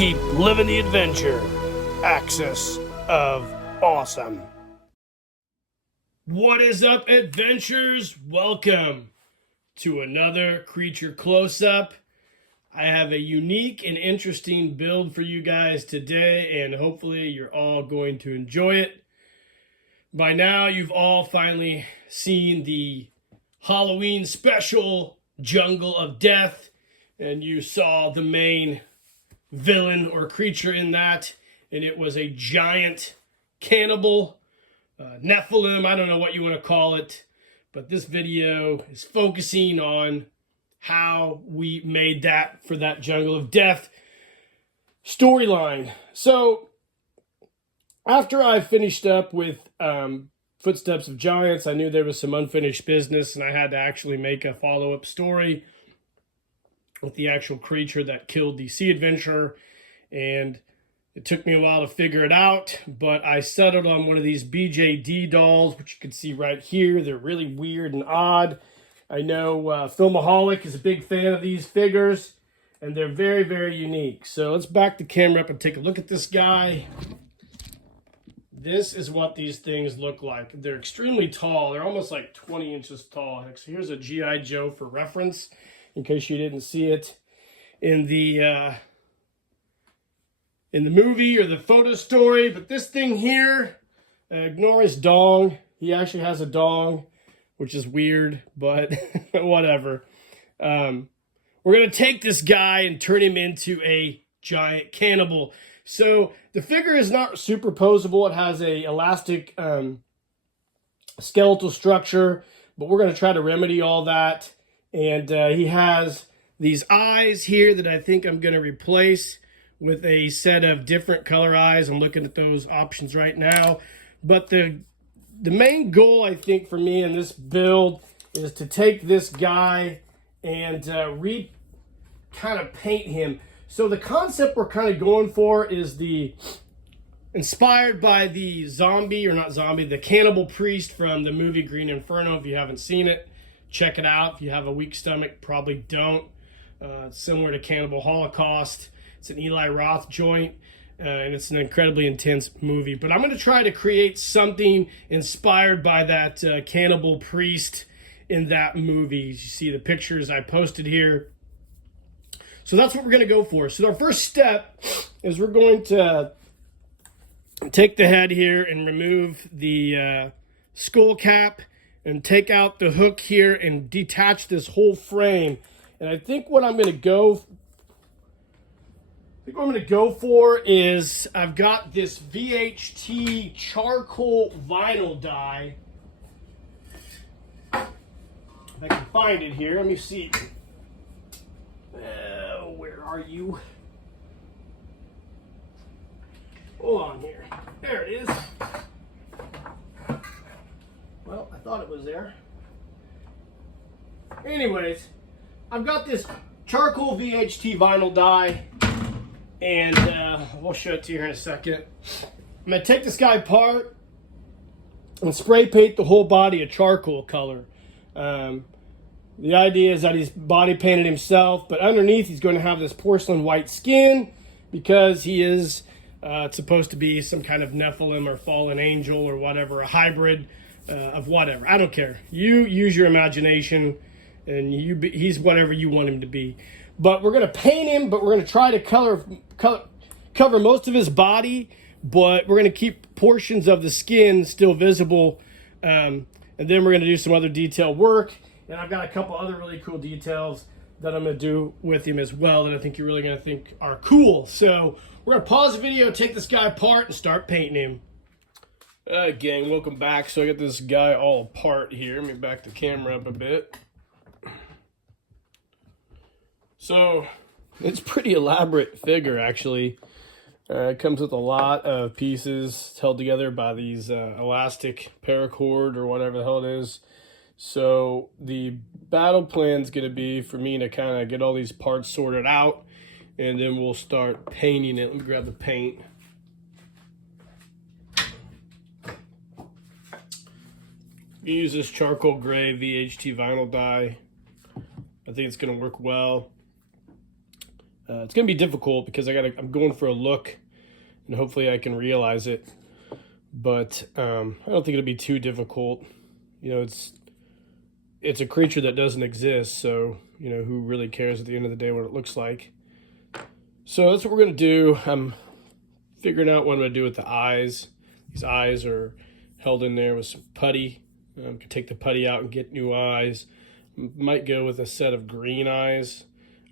Keep living the adventure. Axis of Awesome. What is up, adventurers? Welcome to another creature close-up. I have a unique and interesting build for you guys today, and hopefully you're all going to enjoy it. By now, you've all finally seen the Halloween special, Jungle of Death, and you saw the main villain or creature in that, and it was a giant cannibal, Nephilim, I don't know what you want to call it, but this video is focusing on how we made that for that Jungle of Death storyline. So, after I finished up with Footsteps of Giants, I knew there was some unfinished business, and I had to actually make a follow-up story with the actual creature that killed the sea adventurer, and it took me a while to figure it out, but I settled on one of these BJD dolls, which you can see right here. They're really weird and odd. I know Filmaholic is a big fan of these figures, and they're very, very unique. So let's back the camera up and take a look at this guy. This is what these things look like. They're extremely tall. They're almost like 20 inches tall. So here's a G.I. Joe for reference, in case you didn't see it in the movie or the photo story. But this thing here, ignore his dong. He actually has a dong, which is weird, but whatever. We're going to take this guy and turn him into a giant cannibal. So the figure is not superposable. It has a elastic skeletal structure, but we're going to try to remedy all that. And he has these eyes here that I think I'm going to replace with a set of different color eyes. I'm looking at those options right now. But the main goal, I think, for me in this build is to take this guy and kind of paint him. So the concept we're kind of going for is inspired by the the cannibal priest from the movie Green Inferno. If you haven't seen it, check it out. If you have a weak stomach, probably don't. It's similar to Cannibal Holocaust. It's an Eli Roth joint, and it's an incredibly intense movie. But I'm going to try to create something inspired by that cannibal priest in that movie. You see the pictures I posted here. So that's what we're going to go for. So our first step is we're going to take the head here and remove the skull cap and take out the hook here and detach this whole frame. And I think what I'm going to go for is I've got this VHT charcoal vinyl die. If I can find it here, let me see. Where are you? Hold on here. There it is. Well, I thought it was there. Anyways, I've got this charcoal VHT vinyl die, and we'll show it to you here in a second. I'm going to take this guy apart and spray paint the whole body a charcoal color. The idea is that he's body painted himself, but underneath he's going to have this porcelain white skin because he is supposed to be some kind of Nephilim or fallen angel or whatever, a hybrid of whatever. I don't care. You use your imagination, and he's whatever you want him to be. But we're going to paint him, but we're going to try to cover most of his body, but we're going to keep portions of the skin still visible, and then we're going to do some other detail work. And I've got a couple other really cool details that I'm going to do with him as well that I think you're really going to think are cool. So we're going to pause the video, take this guy apart, and start painting him. Gang, welcome back. So I got this guy all apart here. Let me back the camera up a bit. So it's a pretty elaborate figure, actually. It comes with a lot of pieces held together by these elastic paracord or whatever the hell it is. So the battle plan is going to be for me to kind of get all these parts sorted out, and then we'll start painting it. Let me grab the paint. You use this charcoal gray VHT vinyl dye. I think it's going to work well. It's going to be difficult because I'm going for a look, and hopefully I can realize it. But I don't think it'll be too difficult. You know, it's a creature that doesn't exist, so you know, who really cares at the end of the day what it looks like? So that's what we're going to do. I'm figuring out what I'm going to do with the eyes. These eyes are held in there with some putty. Can take the putty out and get new eyes. Might go with a set of green eyes.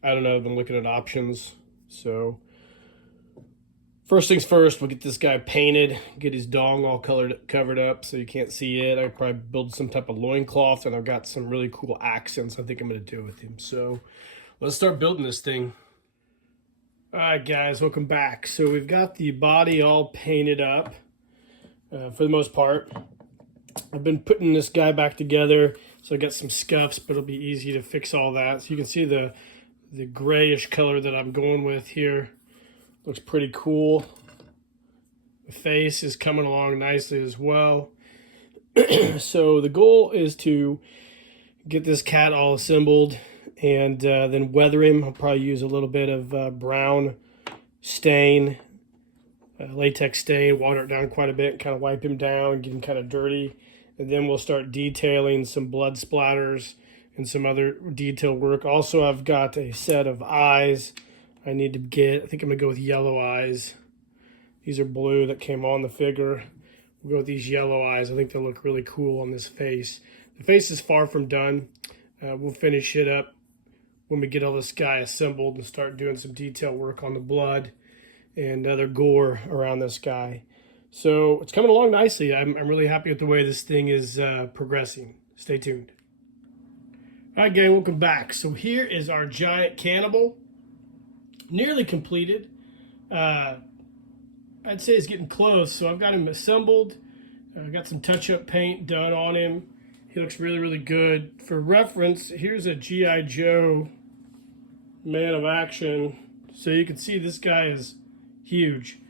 I don't know. I've been looking at options. So first things first, we'll get this guy painted, get his dong all covered up so you can't see it. I'll probably build some type of loincloth, and I've got some really cool accents I think I'm going to do with him. So let's start building this thing. All right, guys, welcome back. So we've got the body all painted up for the most part. I've been putting this guy back together, so I got some scuffs, but it'll be easy to fix all that. So you can see the grayish color that I'm going with here. Looks pretty cool. The face is coming along nicely as well. So the goal is to get this cat all assembled and then weather him. I'll probably use a little bit of brown stain, latex stain, water it down quite a bit, kind of wipe him down, get him kind of dirty. And then we'll start detailing some blood splatters and some other detail work. Also, I've got a set of eyes I need to get. I think I'm going to go with yellow eyes. These are blue that came on the figure. We'll go with these yellow eyes. I think they'll look really cool on this face. The face is far from done. We'll finish it up when we get all this guy assembled and start doing some detail work on the blood and other gore around this guy. So it's coming along nicely. I'm really happy with the way this thing is progressing. Stay tuned. All right, gang, welcome back. So here is our Giant Cannibal. Nearly completed. I'd say it's getting close. So I've got him assembled. I got some touch-up paint done on him. He looks really, really good. For reference, here's a G.I. Joe Man of Action. So you can see this guy is huge.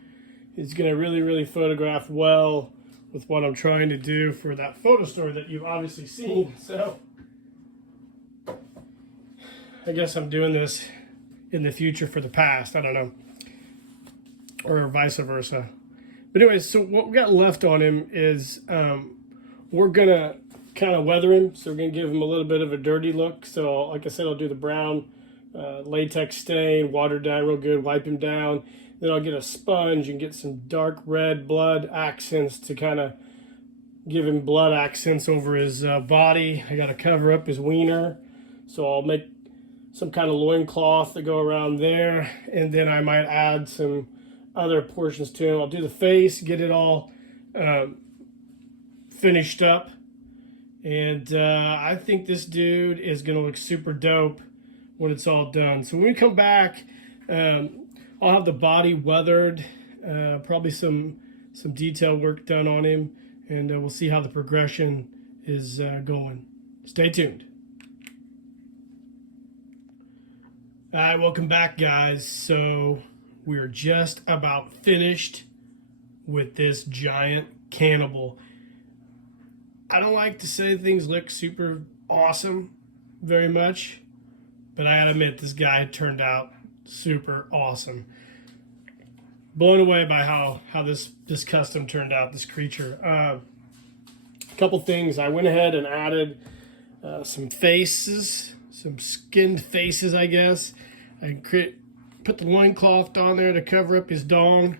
He's going to really, really photograph well with what I'm trying to do for that photo story that you've obviously seen. So I guess I'm doing this in the future for the past. I don't know. Or vice versa. But anyways, so what we got left on him is we're going to kind of weather him. So we're going to give him a little bit of a dirty look. So like I said, I'll do the brown latex stain, water down real good, wipe him down. Then I'll get a sponge and get some dark red blood accents to kind of give him blood accents over his body. I got to cover up his wiener. So I'll make some kind of loincloth to go around there. And then I might add some other portions to him. I'll do the face, get it all finished up. And I think this dude is going to look super dope when it's all done. So when we come back, I'll have the body weathered, probably some detail work done on him, and we'll see how the progression is going. Stay tuned. All right, welcome back, guys. So we're just about finished with this Giant Cannibal. I don't like to say things look super awesome very much, but I gotta admit this guy turned out super awesome. Blown away by how this custom turned out, this creature. A couple things. I went ahead and added some faces, some skinned faces, I guess. I put the loincloth on there to cover up his dong.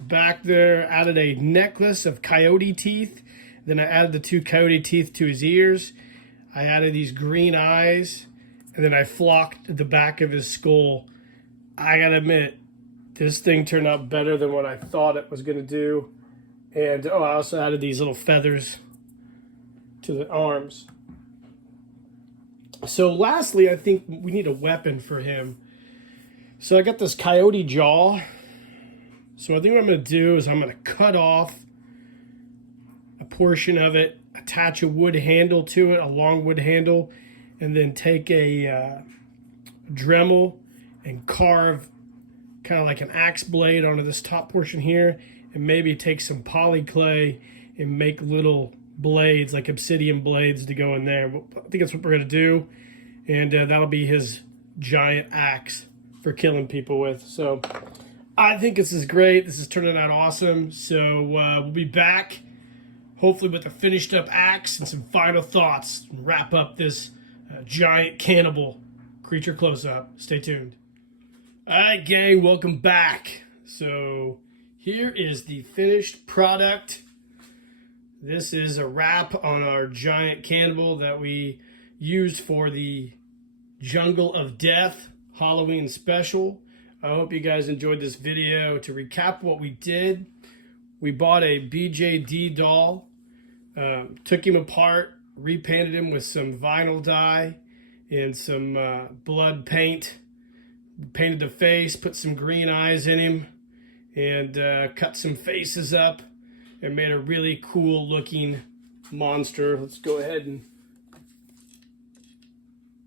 Back there, added a necklace of coyote teeth. Then I added the 2 coyote teeth to his ears. I added these green eyes. And then I flocked the back of his skull. I gotta admit, this thing turned out better than what I thought it was gonna do. And I also added these little feathers to the arms. So lastly, I think we need a weapon for him. So I got this coyote jaw. So I think what I'm gonna do is I'm gonna cut off a portion of it, attach a wood handle to it, a long wood handle, and then take a Dremel and carve kind of like an axe blade onto this top portion here, and maybe take some poly clay and make little blades, like obsidian blades, to go in there. I think that's what we're going to do, and that'll be his giant axe for killing people with. So I think this is great. This is turning out awesome. So we'll be back hopefully with a finished up axe and some final thoughts and wrap up this giant cannibal creature close-up. Stay tuned. All right, gang, welcome back. So here is the finished product. This is a wrap on our giant cannibal that we used for the Jungle of Death Halloween special. I hope you guys enjoyed this video. To recap what we did, we bought a BJD doll, took him apart, repainted him with some vinyl dye and some blood paint, painted the face, put some green eyes in him, and cut some faces up and made a really cool looking monster. Let's go ahead and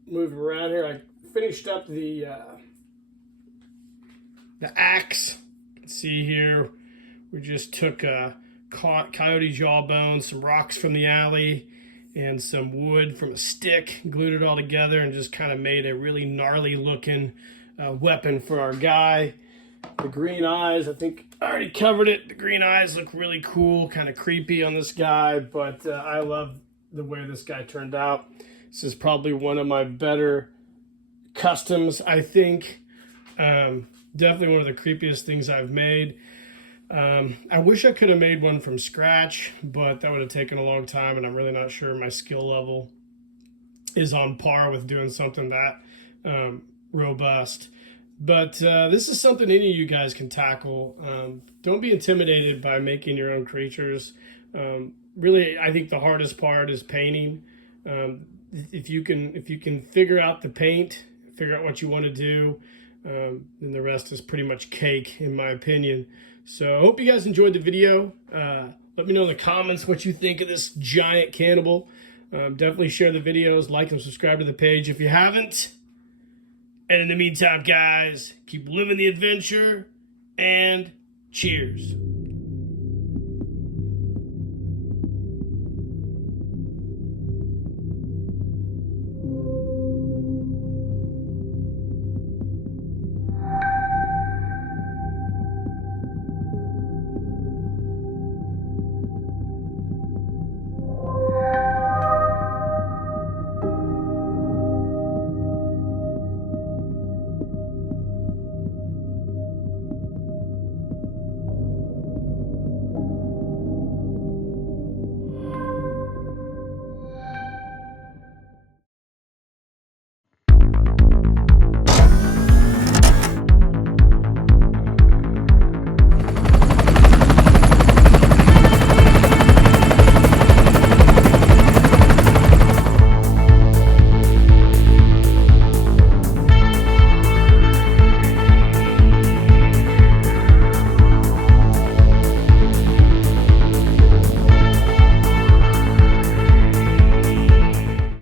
move him around here. I finished up the axe. You can see here we just took coyote jawbone, some rocks from the alley, and some wood from a stick, glued it all together, and just kind of made a really gnarly looking weapon for our guy. The green eyes, I think I already covered it. The green eyes look really cool, kind of creepy on this guy, but I love the way this guy turned out. This is probably one of my better customs, I think. Definitely one of the creepiest things I've made. I wish I could have made one from scratch, but that would have taken a long time, and I'm really not sure my skill level is on par with doing something that robust. But this is something any of you guys can tackle. Don't be intimidated by making your own creatures. Really, I think the hardest part is painting. If you can figure out the paint, figure out what you want to do, then the rest is pretty much cake, in my opinion. So I hope you guys enjoyed the video. Let me know in the comments what you think of this giant cannibal. Definitely share the videos, like and subscribe to the page if you haven't. And in the meantime, guys, keep living the adventure, and cheers.